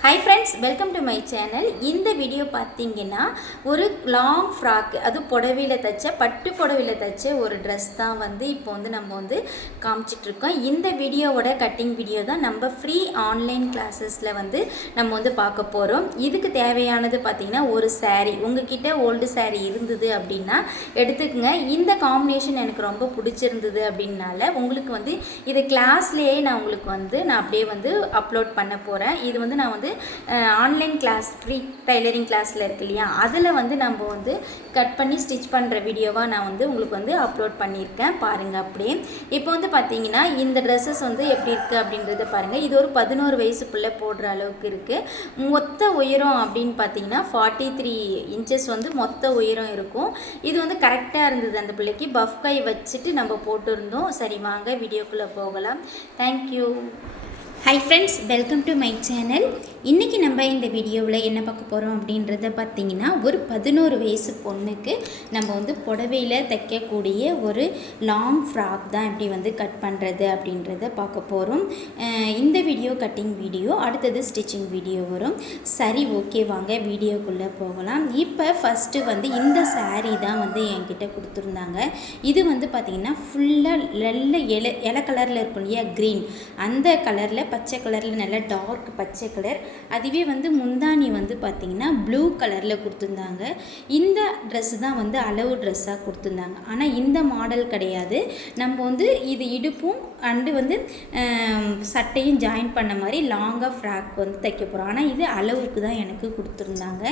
Hi friends welcome to my channel இந்த video பார்த்தீங்கன்னா ஒரு லாங் ஃப்ராக் அது புடவையில் தைச்ச பட்டு புடவையில் தைச்ச ஒரு ட்ரெஸ் தான் வந்து இப்போ வந்து நம்ம வந்து காமிச்சிட்ருக்கோம் இந்த வீடியோவோட கட்டிங் வீடியோ தான் நம்ம ஃப்ரீ ஆன்லைன் கிளாஸஸில் வந்து நம்ம வந்து பார்க்க போகிறோம் இதுக்கு தேவையானது பார்த்திங்கன்னா ஒரு சாரீ உங்ககிட்ட ஓல்டு சாரீ இருந்தது அப்படின்னா எடுத்துக்கோங்க. இந்த காம்பினேஷன் எனக்கு ரொம்ப பிடிச்சிருந்தது அப்படின்னால உங்களுக்கு வந்து இதை கிளாஸ்லேயே நான் உங்களுக்கு வந்து நான் அப்படியே வந்து அப்லோட் பண்ண போகிறேன் இது வந்து நான் வந்து ஆன்லைன் கிளாஸ் ஃப்ரீ டைலரிங் கிளாஸில் இருக்கு இல்லையா? அதில் வந்து நம்ம வந்து கட் பண்ணி ஸ்டிச் பண்ணுற வீடியோவாக நான் வந்து உங்களுக்கு வந்து அப்லோட் பண்ணியிருக்கேன். பாருங்கள் அப்படியே. இப்போ வந்து பார்த்தீங்கன்னா இந்த ட்ரெஸ்ஸஸ் வந்து எப்படி இருக்குது அப்படின்றத பாருங்கள் இது ஒரு பதினோரு வயசு பிள்ளை போடுற அளவுக்கு இருக்குது மொத்த உயரம் அப்படின்னு பார்த்தீங்கன்னா ஃபார்ட்டி த்ரீ இன்ச்சஸ் வந்து மொத்த உயரம் இருக்கும். இது வந்து கரெக்டாக இருந்தது அந்த பிள்ளைக்கு. பஃப் கை வச்சுட்டு நம்ம போட்டிருந்தோம். சரி வாங்க வீடியோக்குள்ளே போகலாம். Thank you hi friends welcome to my channel இன்றைக்கி நம்ம இந்த வீடியோவில் என்ன பார்க்க போகிறோம் அப்படின்றத பார்த்தீங்கன்னா ஒரு பதினோரு வயசு பொண்ணுக்கு நம்ம வந்து புடவையில் தைக்கக்கூடிய ஒரு லாங் ஃப்ராக் தான் இப்படி வந்து கட் பண்ணுறது அப்படின்றத பார்க்க போகிறோம் இந்த வீடியோ கட்டிங் வீடியோ அடுத்தது ஸ்டிச்சிங் வீடியோ வரும். சரி ஓகே வாங்க வீடியோக்குள்ளே போகலாம். இப்போ ஃபஸ்ட்டு வந்து இந்த சாரீ தான் வந்து என்கிட்ட கொடுத்துருந்தாங்க. இது வந்து பார்த்திங்கன்னா ஃபுல்லாக நல்ல இலை இலை கலரில் இருக்கும் இல்லையா க்ரீன் அந்த கலரில் பச்சை கலரில் நல்லா டார்க் பச்சை கலர் அதுவே வந்து முந்தானி வந்து பார்த்திங்கன்னா ப்ளூ கலரில் கொடுத்துருந்தாங்க. இந்த ட்ரெஸ்ஸு தான் வந்து அளவு ட்ரெஸ்ஸாக கொடுத்துருந்தாங்க. ஆனால் இந்த மாடல் கிடையாது. நம்ம வந்து இது இடுப்பும் அண்டு வந்து சட்டையும் ஜாயின் பண்ண மாதிரி லாங்காக ஃப்ராக் வந்து தைக்க போகிறோம் ஆனால் இது அளவுக்கு தான் எனக்கு கொடுத்துருந்தாங்க.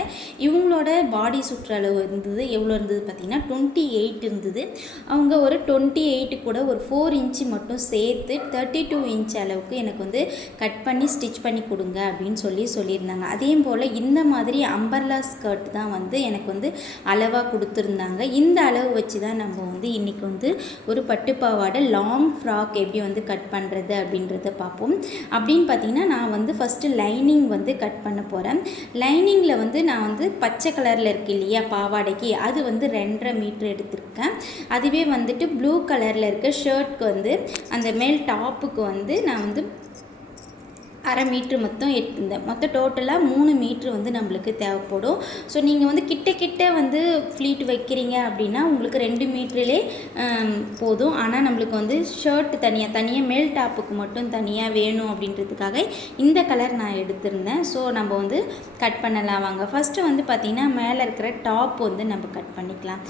இவங்களோட பாடி சுற்றளவு இருந்தது எவ்வளோ இருந்தது பார்த்திங்கன்னா டுவெண்ட்டி எயிட் இருந்தது. அவங்க ஒரு டுவெண்ட்டி எயிட்டு கூட ஒரு ஃபோர் இன்ச்சு மட்டும் சேர்த்து தேர்ட்டி டூ இன்ச் அளவுக்கு எனக்கு வந்து கட் பண்ணி ஸ்டிச் பண்ணி கொடுங்க அப்படின்னு சொல்லி சொல்லியிருந்தாங்க. அதே போல் இந்த மாதிரி அம்பர்லா ஸ்கர்ட் தான் வந்து எனக்கு வந்து அளவாக கொடுத்துருந்தாங்க. இந்த அளவு வச்சு தான் நம்ம வந்து இன்றைக்கி வந்து ஒரு பட்டுப்பாவாடை லாங் ஃப்ராக் எப்படி வந்து கட் பண்ணுறது அப்படின்றத பார்ப்போம். அப்படின்னு பார்த்தீங்கன்னா நான் வந்து ஃபஸ்ட்டு லைனிங் வந்து கட் பண்ண போகிறேன் லைனிங்கில் வந்து நான் வந்து பச்சை கலரில் இருக்கு இல்லையா பாவாடைக்கு அது வந்து ரெண்டரை மீட்ரு எடுத்திருக்கேன். அதுவே வந்துட்டு ப்ளூ கலரில் இருக்க ஷர்ட்க்கு வந்து அந்த மேல் டாப்புக்கு வந்து நான் வந்து அரை மீட்ரு மொத்தம் இந்த மொத்தம் டோட்டலாக மூணு மீட்ரு வந்து நம்மளுக்கு தேவைப்படும். ஸோ நீங்கள் வந்து கிட்ட கிட்ட வந்து ஃப்ளீட் வைக்கிறீங்க அப்படின்னா உங்களுக்கு ரெண்டு மீட்ருலே போதும். ஆனால் நம்மளுக்கு வந்து ஷர்ட் தனியாக தனியாக மேல் டாப்புக்கு மட்டும் தனியாக வேணும் அப்படின்றதுக்காக இந்த கலர் நான் எடுத்திருந்தேன். ஸோ நம்ம வந்து கட் பண்ணலாம் வாங்க. ஃபஸ்ட்டு வந்து பார்த்திங்கன்னா மேலே இருக்கிற டாப் வந்து நம்ம கட் பண்ணிக்கலாம்.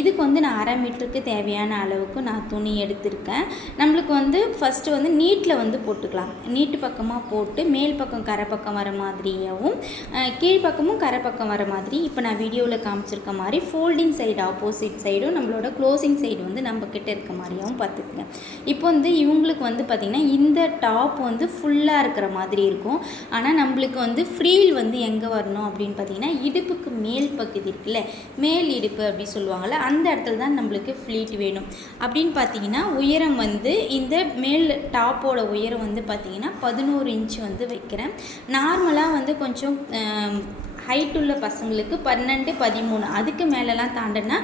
இதுக்கு வந்து நான் அரை மீட்டருக்கு தேவையான அளவுக்கு நான் துணி எடுத்திருக்கேன். நம்மளுக்கு வந்து ஃபஸ்ட்டு வந்து நீட்டில் வந்து போட்டுக்கலாம். நீட்டு பக்கமாக போட்டு மேல் பக்கம் கரை பக்கம் வர மாதிரியாகவும் கீழ் பக்கமும் கரை பக்கம் வர மாதிரி இப்போ நான் வீடியோவில் காமிச்சிருக்க மாதிரி ஃபோல்டிங் சைடு ஆப்போசிட் சைடும் நம்மளோட க்ளோசிங் சைடு வந்து நம்ம கிட்ட இருக்க மாதிரியாகவும் பார்த்துக்குங்க. இப்போ வந்து இவங்களுக்கு வந்து பார்த்திங்கன்னா இந்த டாப் வந்து ஃபுல்லாக இருக்கிற மாதிரி இருக்கும். ஆனால் நம்மளுக்கு வந்து ஃப்ரீல் வந்து எங்கே வரணும் அப்படின்னு பார்த்தீங்கன்னா இடுப்புக்கு மேல் பகுதி இருக்குல்ல மேல் இடுப்பு அப்படி சொல்லுவாங்கள்ல அந்த இடத்துல தான் நம்மளுக்கு ஃப்ளீட் வேணும். அப்படின்னு பார்த்தீங்கன்னா உயரம் வந்து இந்த மேல் டாப்போட உயரம் வந்து பார்த்தீங்கன்னா பதினோரு இன்ச் வந்து வைக்கிறேன். நார்மலாக வந்து கொஞ்சம் ஹைட் உள்ள பசங்களுக்கு பன்னெண்டு பதிமூணு அதுக்கு மேலெலாம் தாண்டினா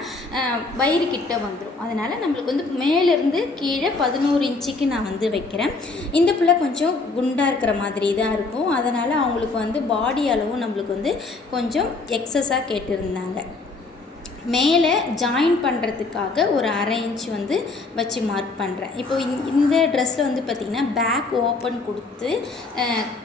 வயிறு கிட்ட வந்துடும் அதனால் நம்மளுக்கு வந்து மேலேருந்து கீழே பதினோரு இன்ச்சுக்கு நான் வந்து வைக்கிறேன். இந்த பிள்ளை கொஞ்சம் குண்டாக இருக்கிற மாதிரி தான் இருக்கும். அதனால் அவங்களுக்கு வந்து பாடி அளவும் நம்மளுக்கு வந்து கொஞ்சம் எக்ஸஸாக கேட்டிருந்தாங்க. மேலே ஜாயின் பண்ணுறதுக்காக ஒரு அரை இன்ச் வந்து வச்சு மார்க் பண்ணுறேன் இப்போ இந்த- இந்த ட்ரெஸ்ஸில் வந்து பார்த்திங்கன்னா பேக் ஓப்பன் கொடுத்து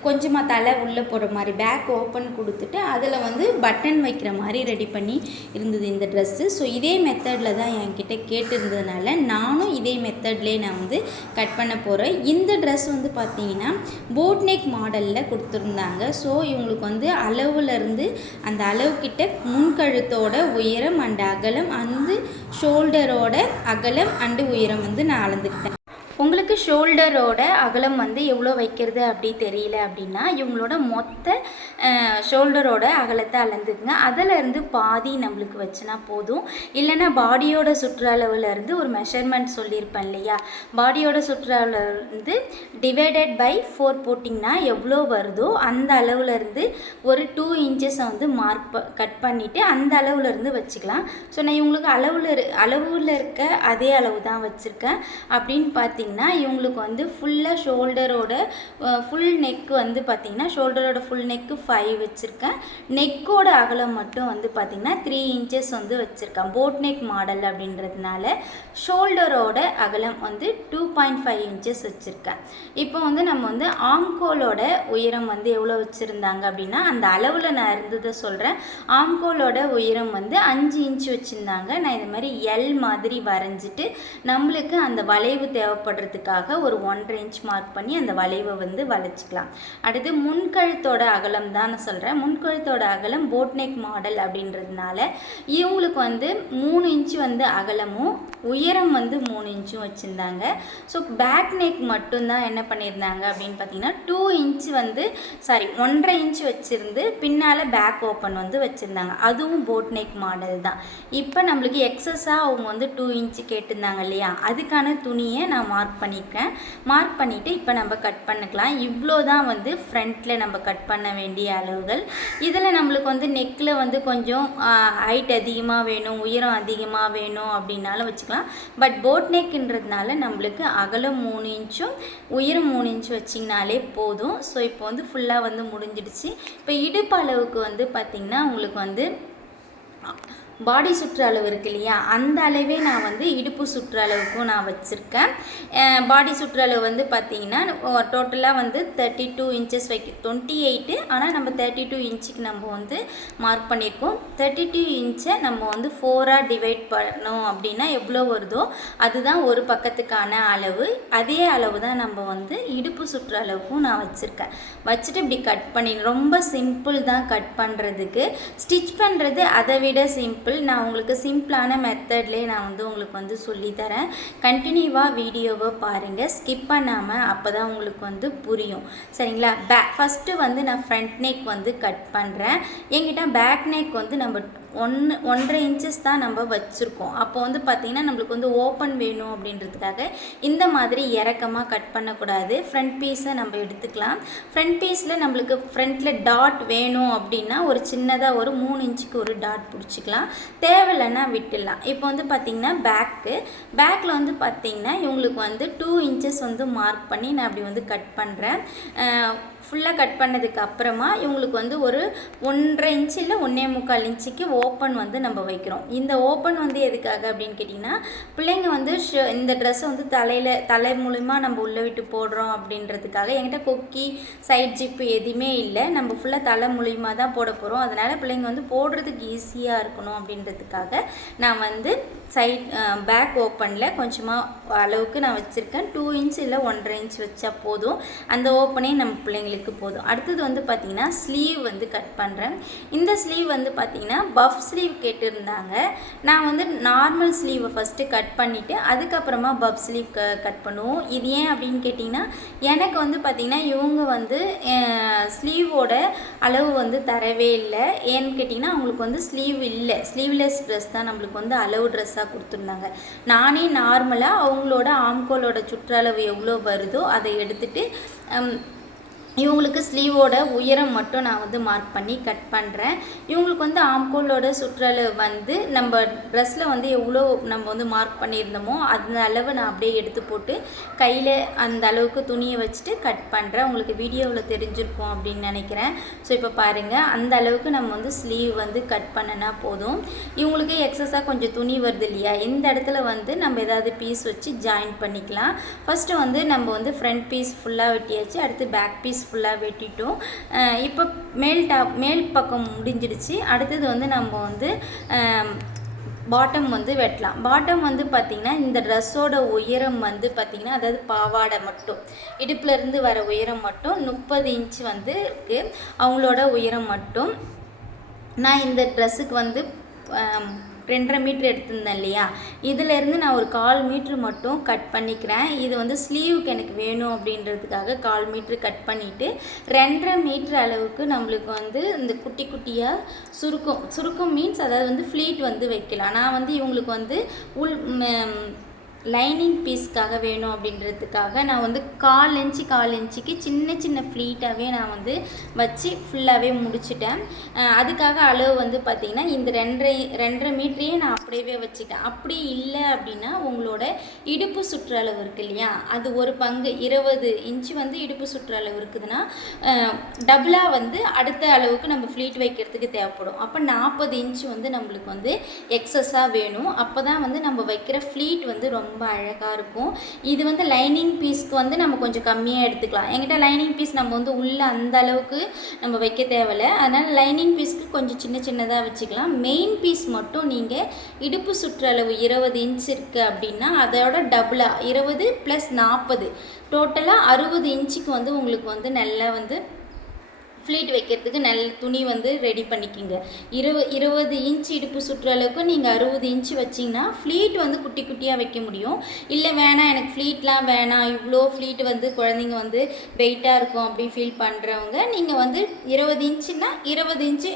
கொஞ்சமாக தலை உள்ளே போடுற மாதிரி பேக் ஓப்பன் கொடுத்துட்டு அதில் வந்து பட்டன் வைக்கிற மாதிரி ரெடி பண்ணி இருந்தது இந்த ட்ரெஸ்ஸு ஸோ இதே மெத்தடில் தான் என்கிட்ட கேட்டிருந்ததுனால நானும் இதே மெத்தட்லேயே நான் வந்து கட் பண்ண போகிறேன் இந்த ட்ரெஸ் வந்து பார்த்தீங்கன்னா போட் நெக் மாடலில் கொடுத்துருந்தாங்க. ஸோ இவங்களுக்கு வந்து அளவுலேருந்து அந்த அளவுக்கிட்ட முன்கழுத்தோட உயரம் அண்ட் அகலம் அண்டு ஷோல்டரோட அகலம் அண்டு உயரம் வந்து நான் அளந்துக்கிட்டேன் உங்களுக்கு ஷோல்டரோட அகலம் வந்து எவ்வளோ வைக்கிறது அப்படி தெரியல அப்படின்னா இவங்களோட மொத்த ஷோல்டரோட அகலத்தை அளந்துக்குங்க. அதில் இருந்து பாதி நம்மளுக்கு வச்சுனா போதும். இல்லைன்னா பாடியோட சுற்றளவுலேருந்து ஒரு மெஷர்மெண்ட் சொல்லியிருப்பேன் இல்லையா? பாடியோட சுற்றளவுலேருந்து டிவைடட் பை ஃபோர் போட்டிங்கன்னா எவ்வளோ வருதோ அந்த அளவுலேருந்து ஒரு டூ இன்ச்சஸை வந்து மார்க் ப கட் பண்ணிவிட்டு அந்த அளவுலேருந்து வச்சுக்கலாம். ஸோ நான் இவங்களுக்கு அளவில் இரு அளவில் இருக்க அதே அளவு தான் வச்சுருக்கேன். அப்படின்னு பார்த்தீங்கன்னா பார்த்திங்கன்னா இவங்களுக்கு வந்து ஃபுல்லாக ஷோல்டரோட ஃபுல் நெக் வந்து பார்த்திங்கன்னா ஷோல்டரோட ஃபுல் நெக்கு ஃபைவ் வச்சுருக்கேன். நெக்கோட அகலம் மட்டும் வந்து பார்த்திங்கன்னா த்ரீ இன்ச்சஸ் வந்து வச்சுருக்கேன். போட் நெக் மாடல் அப்படின்றதுனால ஷோல்டரோட அகலம் வந்து டூ பாயிண்ட் ஃபைவ் இன்ச்சஸ் வச்சுருக்கேன். இப்போ வந்து நம்ம வந்து ஆம்கோலோட உயரம் வந்து எவ்வளோ வச்சுருந்தாங்க அப்படின்னா அந்த அளவில் நான் இருந்ததை சொல்கிறேன் ஆம்கோலோட உயரம் வந்து அஞ்சு இன்ச் வச்சுருந்தாங்க. நான் இது மாதிரி எல் மாதிரி வரைஞ்சிட்டு நம்மளுக்கு அந்த வளைவு தேவைப்படும் தேவைப்படுறதுக்காக ஒரு ஒன்றரை இன்ச் மார்க் பண்ணி அந்த வளைவை வந்து வளைச்சிக்கலாம். அடுத்து முன்கழுத்தோட அகலம் தான் நான் சொல்கிறேன் முன்கழுத்தோட அகலம் போட்நெக் மாடல் அப்படின்றதுனால இவங்களுக்கு வந்து மூணு இன்ச் வந்து அகலமும் உயரம் வந்து மூணு இன்ச்சும் வச்சுருந்தாங்க. ஸோ பேக் நெக் மட்டும்தான் என்ன பண்ணியிருந்தாங்க அப்படின்னு பார்த்தீங்கன்னா டூ இன்ச் வந்து சாரி ஒன்றரை இன்ச் வச்சுருந்து பின்னால் பேக் ஓப்பன் வந்து வச்சுருந்தாங்க. அதுவும் போட் நெக் மாடல் தான். இப்போ நம்மளுக்கு எக்ஸஸாக அவங்க வந்து டூ இன்ச்சு கேட்டிருந்தாங்க இல்லையா? அதுக்கான துணியை நான் மார்க் மார்க் பண்ணியிருக்கேன் மார்க் பண்ணிவிட்டு இப்போ நம்ம கட் பண்ணிக்கலாம். இவ்வளோ தான் வந்து ஃப்ரண்ட்டில் நம்ம கட் பண்ண வேண்டிய அளவுகள். இதில் நம்மளுக்கு வந்து நெக்கில் வந்து கொஞ்சம் ஹைட் அதிகமாக வேணும் உயரம் அதிகமாக வேணும் அப்படின்னாலும் வச்சுக்கலாம். பட் போட் நெக்குன்றதுனால நம்மளுக்கு அகலம் மூணு இன்ச்சும் உயரம் மூணு இன்ச்சும் வச்சிங்கனாலே போதும். ஸோ இப்போ வந்து ஃபுல்லாக வந்து முடிஞ்சிடுச்சு. இப்போ இடுப்பு அளவுக்கு வந்து பார்த்திங்கன்னா உங்களுக்கு வந்து பாடி சுற்று அளவு இருக்கு இல்லையா? அந்த அளவே நான் வந்து இடுப்பு சுற்று அளவுக்கும் நான் வச்சுருக்கேன். பாடி சுற்று அளவு வந்து பார்த்திங்கன்னா டோட்டலாக வந்து தேர்ட்டி டூ இன்ச்சஸ் வைக்க டுவெண்ட்டி எயிட்டு ஆனால் நம்ம தேர்ட்டி டூ இன்ச்சுக்கு நம்ம வந்து மார்க் பண்ணியிருக்கோம் தேர்ட்டி டூ இன்ச்சை நம்ம வந்து ஃபோராக டிவைட் பண்ணோம் அப்படின்னா எவ்வளோ வருதோ அதுதான் ஒரு பக்கத்துக்கான அளவு. அதே அளவு தான் நம்ம வந்து இடுப்பு சுற்று அளவுக்கும் நான் வச்சுருக்கேன். வச்சுட்டு இப்படி கட் பண்ணி ரொம்ப சிம்பிள் தான் கட் பண்ணுறதுக்கு ஸ்டிச் பண்ணுறது அதை விட சிம்பிள் நான் உங்களுக்கு சிம்பிளான மெத்தட்லேயே நான் வந்து உங்களுக்கு வந்து சொல்லித்தரேன் கண்டினியூவாக வீடியோவை பாருங்கள் ஸ்கிப் பண்ணாமல் அப்போ தான் உங்களுக்கு வந்து புரியும். சரிங்களா? பே ஃபஸ்ட்டு வந்து நான் ஃப்ரண்ட் நெக் வந்து கட் பண்ணுறேன் என்கிட்ட பேக் நெக் வந்து நம்ம ஒன்று ஒன்றரை இன்ச்சஸ் தான் நம்ம வச்சுருக்கோம். அப்போ வந்து பார்த்திங்கன்னா நம்மளுக்கு வந்து ஓப்பன் வேணும் அப்படின்றதுக்காக இந்த மாதிரி இறக்கமாக கட் பண்ணக்கூடாது. ஃப்ரண்ட் பீஸை நம்ம எடுத்துக்கலாம். ஃப்ரண்ட் பீஸில் நம்மளுக்கு ஃப்ரண்ட்டில் டாட் வேணும் அப்படின்னா ஒரு சின்னதாக ஒரு மூணு இன்ச்சுக்கு ஒரு டாட் பிடிச்சிக்கலாம். தேவையில்லைன்னா விட்டுடலாம். இப்போ வந்து பார்த்திங்கன்னா பேக்கு பேக்கில் வந்து பார்த்திங்கன்னா இவங்களுக்கு வந்து டூ இன்ச்சஸ் வந்து மார்க் பண்ணி நான் அப்படி வந்து கட் பண்ணுறேன் ஃபுல்லாக கட் பண்ணதுக்கு அப்புறமா இவங்களுக்கு வந்து ஒரு ஒன்றரை இன்ச்சு இல்லை ஒன்றே முக்கால் இன்ச்சுக்கு ஓப்பன் வந்து நம்ம வைக்கிறோம். இந்த ஓப்பன் வந்து எதுக்காக அப்படின்னு கேட்டிங்கன்னா பிள்ளைங்க வந்து ஷ இந்த ட்ரெஸ்ஸை வந்து தலையில் தலை மூலிமா நம்ம உள்ளே விட்டு போடுறோம் அப்படின்றதுக்காக என்கிட்ட கொக்கி சைட் ஜிப்பு எதுவுமே இல்லை. நம்ம ஃபுல்லாக தலை மூலிமா தான் போட போகிறோம் அதனால் பிள்ளைங்க வந்து போடுறதுக்கு ஈஸியாக இருக்கணும் அப்படின்றதுக்காக நான் வந்து சைட் பேக் ஓப்பனில் கொஞ்சமாக அளவுக்கு நான் வச்சுருக்கேன். டூ இன்ச் இல்லை ஒன்றரை இன்ச் வச்சா போதும். அந்த ஓப்பனே நம்ம பிள்ளைங்களுக்கு போதும். அடுத்தது வந்து பார்த்திங்கன்னா ஸ்லீவ் வந்து கட் பண்ணுறேன் இந்த ஸ்லீவ் வந்து பார்த்திங்கன்னா பஃப் ஸ்லீவ் கேட்டிருந்தாங்க. நான் வந்து நார்மல் ஸ்லீவை ஃபஸ்ட்டு கட் பண்ணிவிட்டு அதுக்கப்புறமா பஃப் ஸ்லீவ் க கட் பண்ணுவோம். இது ஏன் அப்படின்னு கேட்டிங்கன்னா எனக்கு வந்து பார்த்திங்கன்னா இவங்க வந்து ஸ்லீவோட அளவு வந்து தரவே இல்லை. ஏன்னு கேட்டிங்கன்னா அவங்களுக்கு வந்து ஸ்லீவ் இல்லை. ஸ்லீவ்லெஸ் ட்ரெஸ் தான் நம்மளுக்கு வந்து அளவு ட்ரெஸ்ஸாக கொடுத்துருந்தாங்க. நானே நார்மலாக அவங்களோட ஆம்கோலோட சுற்றளவு எவ்வளோ வருதோ அதை எடுத்துகிட்டு இவங்களுக்கு ஸ்லீவோட உயரம் மட்டும் நான் வந்து மார்க் பண்ணி கட் பண்ணுறேன் இவங்களுக்கு வந்து ஆம்கோலோட சுற்றளவு வந்து நம்ம ட்ரெஸ்ஸில் வந்து எவ்வளோ நம்ம வந்து மார்க் பண்ணியிருந்தோமோ அந்த அளவு நான் அப்படியே எடுத்து போட்டு கையில் அந்த அளவுக்கு துணியை வச்சுட்டு கட் பண்ணுறேன் உங்களுக்கு வீடியோவில் தெரிஞ்சிருக்கும் அப்படின்னு நினைக்கிறேன். ஸோ இப்போ பாருங்கள் அந்த அளவுக்கு நம்ம வந்து ஸ்லீவ் வந்து கட் பண்ணனா போதும். இவங்களுக்கு எக்ஸஸாக கொஞ்சம் துணி வருது இல்லையா? இந்த இடத்துல வந்து நம்ம ஏதாவது பீஸ் வச்சு ஜாயின் பண்ணிக்கலாம். ஃபஸ்ட்டு வந்து நம்ம வந்து ஃப்ரண்ட் பீஸ் ஃபுல்லாக வெட்டியாச்சு. அடுத்து பேக் பீஸ் ஃபுல்லாக வெட்டிட்டோம். இப்போ மேல் டாப் மேல் பக்கம் முடிஞ்சிடுச்சு. அடுத்தது வந்து நம்ம வந்து பாட்டம் வந்து வெட்டலாம். பாட்டம் வந்து பார்த்திங்கன்னா இந்த ட்ரெஸ்ஸோட உயரம் வந்து பார்த்திங்கன்னா அதாவது பாவாடை மட்டும். இடுப்புலேருந்து வர உயரம் மட்டும். முப்பது இன்ச் வந்து இருக்குது அவங்களோட உயரம் மட்டும். நான் இந்த ட்ரெஸ்ஸுக்கு வந்து ரெண்டரை மீட்ரு எடுத்திருந்தேன் இல்லையா? இதிலேருந்து நான் ஒரு கால் மீட்ரு மட்டும் கட் பண்ணிக்கிறேன். இது வந்து ஸ்லீவுக்கு எனக்கு வேணும் அப்படின்றதுக்காக கால் மீட்ரு கட் பண்ணிவிட்டு ரெண்டரை மீட்ரு அளவுக்கு நம்மளுக்கு வந்து இந்த குட்டி குட்டியாக சுருக்கம். சுருக்கம் மீன்ஸ் அதாவது வந்து ஃப்ளீட் வந்து வைக்கலாம். நான் வந்து இவங்களுக்கு வந்து உள் லைனிங் பீஸ்க்காக வேணும் அப்படின்றதுக்காக நான் வந்து கால் இன்ச்சு கால் இன்ச்சுக்கு சின்ன சின்ன ஃப்ளீட்டாகவே நான் வந்து வச்சு ஃபுல்லாகவே முடிச்சிட்டேன். அதுக்காக அளவு வந்து பார்த்திங்கன்னா இந்த ரெண்டரை ரெண்டரை மீட்டரையே நான் அப்படியே வச்சுட்டேன். அப்படி இல்லை அப்படின்னா உங்களோட இடுப்பு சுற்றளவு இருக்கு இல்லையா? அது ஒரு பங்கு இருபது இன்ச்சு வந்து இடுப்பு சுற்றளவு இருக்குதுன்னா டபுளாக வந்து அடுத்த அளவுக்கு நம்ம ஃப்ளீட் வைக்கிறதுக்கு தேவைப்படும். அப்போ நாற்பது இன்ச்சு வந்து நம்மளுக்கு வந்து எக்ஸஸாக வேணும். அப்போ தான் வந்து நம்ம வைக்கிற ஃப்ளீட் வந்து ரொம்ப ரொம்ப அழகாக இருக்கும். இது வந்து லைனிங் பீஸ்க்கு வந்து நம்ம கொஞ்சம் கம்மியாக எடுத்துக்கலாம். என்கிட்ட லைனிங் பீஸ் நம்ம வந்து உள்ளே அந்த அளவுக்கு நம்ம வைக்க தேவையில்ல. அதனால் லைனிங் பீஸ்க்கு கொஞ்சம் சின்ன சின்னதாக வச்சுக்கலாம். மெயின் பீஸ் மட்டும் நீங்கள் இடுப்பு சுற்றளவு இருபது இன்ச் இருக்குது அப்படின்னா அதோட டபுளாக இருபது ப்ளஸ் நாற்பது டோட்டலாக அறுபது இன்ச்சுக்கு வந்து உங்களுக்கு வந்து நல்லா வந்து ஃப்ளீட் வைக்கிறதுக்கு நல்ல துணி வந்து ரெடி பண்ணிக்கிங்க. இருபது இருபது இன்ச் இடுப்பு சுற்றளவுக்கு நீங்கள் அறுபது இன்ச்சு வச்சிங்கன்னா ஃப்ளீட் வந்து குட்டி குட்டியாக வைக்க முடியும். இல்லை வேணாம் எனக்கு ஃப்ளீட்லாம் வேணாம். இவ்வளோ ஃப்ளீட் வந்து குழந்தைங்க வந்து வெயிட்டாக இருக்கும் அப்படின்னு ஃபீல் பண்ணுறவங்க நீங்கள் வந்து இருபது இன்ச்சுன்னா இருபது இன்ச்சு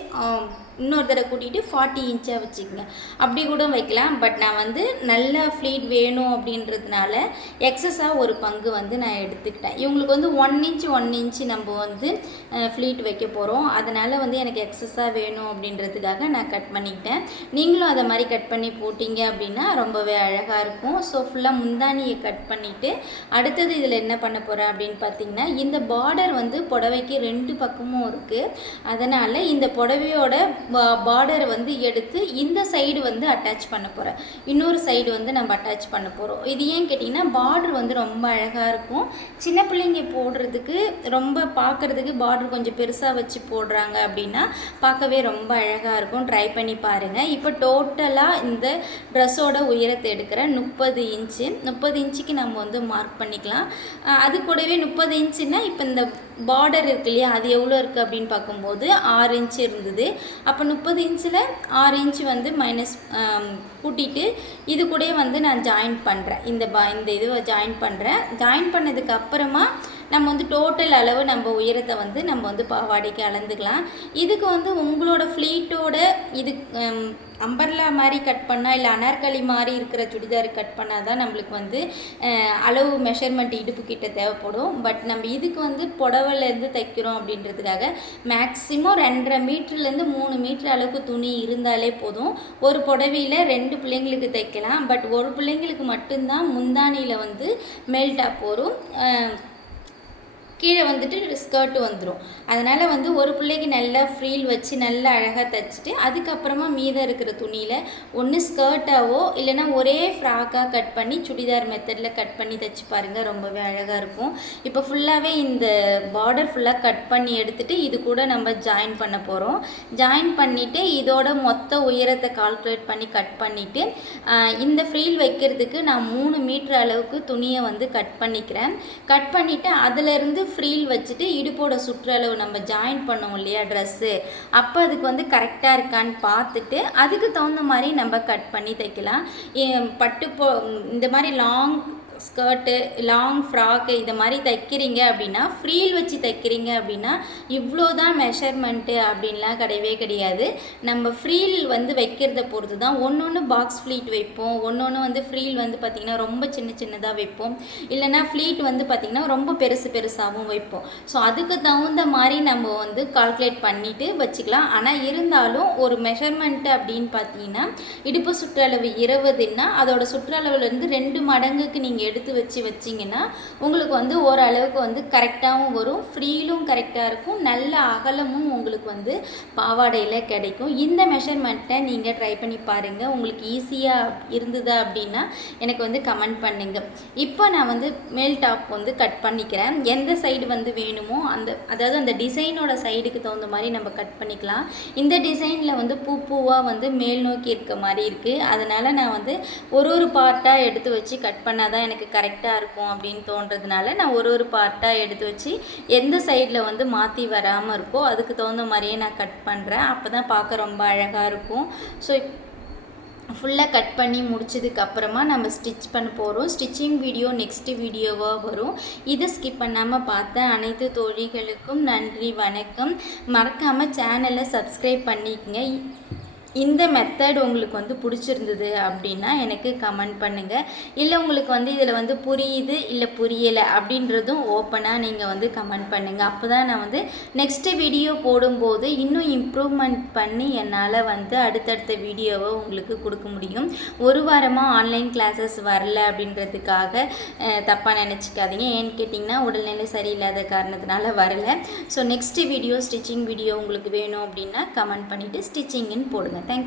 இன்னொரு தடவை கூட்டிகிட்டு ஃபார்ட்டி இன்ச்சாக வச்சுக்கோங்க. அப்படி கூட வைக்கலாம். பட் நான் வந்து நல்ல ஃப்ளீட் வேணும் அப்படின்றதுனால எக்ஸஸாக ஒரு பங்கு வந்து நான் எடுத்துக்கிட்டேன். இவங்களுக்கு வந்து ஒன் இன்ச் ஒன் இன்ச் நம்ம வந்து ஃப்ளீட் வைக்க போகிறோம் அதனால் வந்து எனக்கு எக்ஸஸாக வேணும் அப்படின்றதுக்காக நான் கட் பண்ணிக்கிட்டேன். நீங்களும் அதை மாதிரி கட் பண்ணி போட்டிங்க அப்படின்னா ரொம்பவே அழகாக இருக்கும். ஸோ ஃபுல்லாக முந்தானியை கட் பண்ணிவிட்டு அடுத்தது இதில் என்ன பண்ண போகிறேன் அப்படின்னு பார்த்தீங்கன்னா இந்த பார்டர் வந்து புடவைக்கு ரெண்டு பக்கமும் இருக்குது அதனால் இந்த புடவையோட பார்டரை வந்து எடுத்து இந்த சைடு வந்து அட்டாச் பண்ண போகிறேன் இன்னொரு சைடு வந்து நம்ம அட்டாச் பண்ண போகிறோம் இது ஏன் கேட்டிங்கன்னா பார்டர் வந்து ரொம்ப அழகாக இருக்கும். சின்ன பிள்ளைங்க போடுறதுக்கு ரொம்ப பார்க்குறதுக்கு பார்டர் கொஞ்சம் பெருசாக வச்சு போடுறாங்க அப்படின்னா பார்க்கவே ரொம்ப அழகாக இருக்கும். ட்ரை பண்ணி பாருங்கள் இப்போ டோட்டலாக இந்த ட்ரெஸ்ஸோட உயரத்தை எடுக்கிறேன். முப்பது இன்ச்சு முப்பது இன்ச்சுக்கு நம்ம வந்து மார்க் பண்ணிக்கலாம். அது கூடவே முப்பது இன்ச்சுன்னா இப்போ இந்த பார்டர் இருக்கு இல்லையா? அது எவ்வளோ இருக்குது அப்படின்னு பார்க்கும்போது ஆறு இன்ச் இருந்தது. அப்போ முப்பது இன்ச்சில் ஆறு இன்ச் வந்து மைனஸ் கூட்டிட்டு இது கூட வந்து நான் ஜாயின் பண்ணுறேன் இந்த பா இந்த இதுவை ஜாயின் பண்ணுறேன் ஜாயின் பண்ணதுக்கு அப்புறமா நம்ம வந்து டோட்டல் அளவு நம்ம உயரத்தை வந்து நம்ம வந்து பாவாடைக்கு அளந்துக்கலாம். இதுக்கு வந்து உங்களோட ஃப்ளீட்டோட இது அம்பர்லா மாதிரி கட் பண்ணால் இல்லை அனார்கலி மாதிரி இருக்கிற சுடிதார் கட் பண்ணால் தான் நம்மளுக்கு வந்து அளவு மெஷர்மெண்ட் இடுப்பு கிட்ட தேவைப்படும். பட் நம்ம இதுக்கு வந்து புடவைலேருந்து தைக்கிறோம் அப்படின்றதுக்காக மேக்ஸிமம் ரெண்டரை மீட்டர்லேருந்து மூணு மீட்டர் அளவுக்கு துணி இருந்தாலே போதும். ஒரு புடவையில் ரெண்டு பிள்ளைங்களுக்கு தைக்கலாம். பட் ஒரு பிள்ளைங்களுக்கு மட்டும்தான் முந்தானியில் வந்து மேல் டாப் வரும் கீழே வந்துட்டு ஸ்கர்ட் வந்துடும் அதனால் வந்து ஒரு பிள்ளைக்கு நல்லா ஃப்ரீல் வச்சு நல்லா அழகாக தைச்சிட்டு அதுக்கப்புறமா மீதம் இருக்கிற துணியில் ஒன்று ஸ்கர்ட்டாவோ இல்லைன்னா ஒரே ஃப்ராக்காக கட் பண்ணி சுடிதார் மெத்தடில் கட் பண்ணி தைச்சி பாருங்கள் ரொம்பவே அழகாக இருக்கும். இப்போ ஃபுல்லாகவே இந்த பார்டர் ஃபுல்லாக கட் பண்ணி எடுத்துகிட்டு இது கூட நம்ம ஜாயின் பண்ண போகிறோம் ஜாயின் பண்ணிவிட்டு இதோட மொத்த உயரத்தை கால்குலேட் பண்ணி கட் பண்ணிவிட்டு இந்த ஃப்ரீல் வைக்கிறதுக்கு நான் மூணு மீட்டர் அளவுக்கு துணியை வந்து கட் பண்ணிக்கிறேன். கட் பண்ணிவிட்டு அதிலிருந்து ஃப்ரீல் வச்சுட்டு இடுப்போட சுற்றளவு நம்ம ஜாயின் பண்ணோம் இல்லையா ட்ரெஸ்ஸு அப்போ அதுக்கு வந்து கரெக்டாக இருக்கான்னு பார்த்துட்டு அதுக்கு தகுந்த மாதிரி நம்ம கட் பண்ணி தைக்கலாம். ஏ- பட்டு போ இந்த மாதிரி லாங் ஸ்கர்ட்டு லாங் ஃப்ராக்கு இதை மாதிரி தைக்கிறீங்க அப்படின்னா ஃப்ரீல் வச்சு தைக்கிறீங்க அப்படின்னா இவ்வளோ தான் மெஷர்மெண்ட்டு அப்படின்லாம் கிடையவே கிடையாது. நம்ம ஃப்ரீல் வந்து வைக்கிறத பொறுத்து தான் ஒன்று ஒன்று பாக்ஸ் ஃப்ளீட் வைப்போம். ஒன்று ஒன்று வந்து ஃப்ரீல் வந்து பார்த்திங்கன்னா ரொம்ப சின்ன சின்னதாக வைப்போம். இல்லைன்னா ஃப்ளீட் வந்து பார்த்திங்கன்னா ரொம்ப பெருசு பெருசாகவும் வைப்போம். ஸோ அதுக்கு தகுந்த மாதிரி நம்ம வந்து கால்குலேட் பண்ணிவிட்டு வச்சுக்கலாம். ஆனால் இருந்தாலும் ஒரு மெஷர்மெண்ட்டு அப்படின்னு பார்த்தீங்கன்னா இடுப்பு சுற்றளவு இருபதுன்னா அதோட சுற்றளவுலேருந்து ரெண்டு மடங்குக்கு நீங்கள் எடுத்து வச்சு வச்சிங்கன்னா உங்களுக்கு வந்து ஓரளவுக்கு வந்து கரெக்டாகவும் வரும். ஃப்ரீலும் கரெக்டாக இருக்கும். நல்ல அகலமும் உங்களுக்கு வந்து பாவாடையில் கிடைக்கும். இந்த மெஷர்மெண்ட்டை நீங்கள் ட்ரை பண்ணி பாருங்கள் உங்களுக்கு ஈஸியாக இருந்ததா அப்படின்னா எனக்கு வந்து கமெண்ட் பண்ணுங்கள் இப்போ நான் வந்து மேல் டாப் வந்து கட் பண்ணிக்கிறேன். எந்த சைடு வந்து வேணுமோ அந்த அதாவது அந்த டிசைனோட சைடுக்கு தகுந்த மாதிரி நம்ம கட் பண்ணிக்கலாம். இந்த டிசைனில் வந்து பூ பூவாக வந்து மேல் நோக்கி இருக்க மாதிரி இருக்குது அதனால் நான் வந்து ஒரு ஒரு பார்ட்டாக எடுத்து வச்சு கட் பண்ணால் தான் எனக்கு கரெக்டாக இருக்கும் அப்படின்னு தோன்றதுனால நான் ஒரு ஒரு பார்ட்டாக எடுத்து வச்சு எந்த சைடில் வந்து மாற்றி வராமல் இருக்கோ அதுக்கு தகுந்த மாதிரியே நான் கட் பண்ணுறேன் அப்போ தான் பார்க்க ரொம்ப அழகாக இருக்கும். ஸோ ஃபுல்லாக கட் பண்ணி முடிச்சதுக்கு அப்புறமா நம்ம ஸ்டிச் பண்ண போகிறோம் ஸ்டிச்சிங் வீடியோ நெக்ஸ்ட்டு வீடியோவாக வரும். இதை ஸ்கிப் பண்ணாமல் பார்த்த அனைத்து தோழிகளுக்கும் நன்றி வணக்கம். மறக்காமல் சேனலை சப்ஸ்கிரைப் பண்ணிக்கங்க. இந்த மெத்தட் உங்களுக்கு வந்து பிடிச்சிருந்தது அப்படின்னா எனக்கு கமெண்ட் பண்ணுங்கள் இல்லை உங்களுக்கு வந்து இதில் வந்து புரியுது இல்லை புரியலை அப்படின்றதும் ஓப்பனாக நீங்கள் வந்து கமெண்ட் பண்ணுங்கள் அப்போ தான் நான் வந்து நெக்ஸ்ட்டு வீடியோ போடும்போது இன்னும் இம்ப்ரூவ்மெண்ட் பண்ணி என்னால் வந்து அடுத்தடுத்த வீடியோவை உங்களுக்கு கொடுக்க முடியும். ஒரு வாரமாக ஆன்லைன் கிளாஸஸ் வரல அப்படின்றதுக்காக தப்பாக நினச்சிக்காதீங்க. ஏன்னு கேட்டிங்கன்னா உடல்நிலை சரியில்லாத காரணத்தினால வரல. So next video stitching video உங்களுக்கு வேணும் அப்படின்னா கமெண்ட் பண்ணிவிட்டு ஸ்டிச்சிங்குன்னு போடுங்க. Thank you.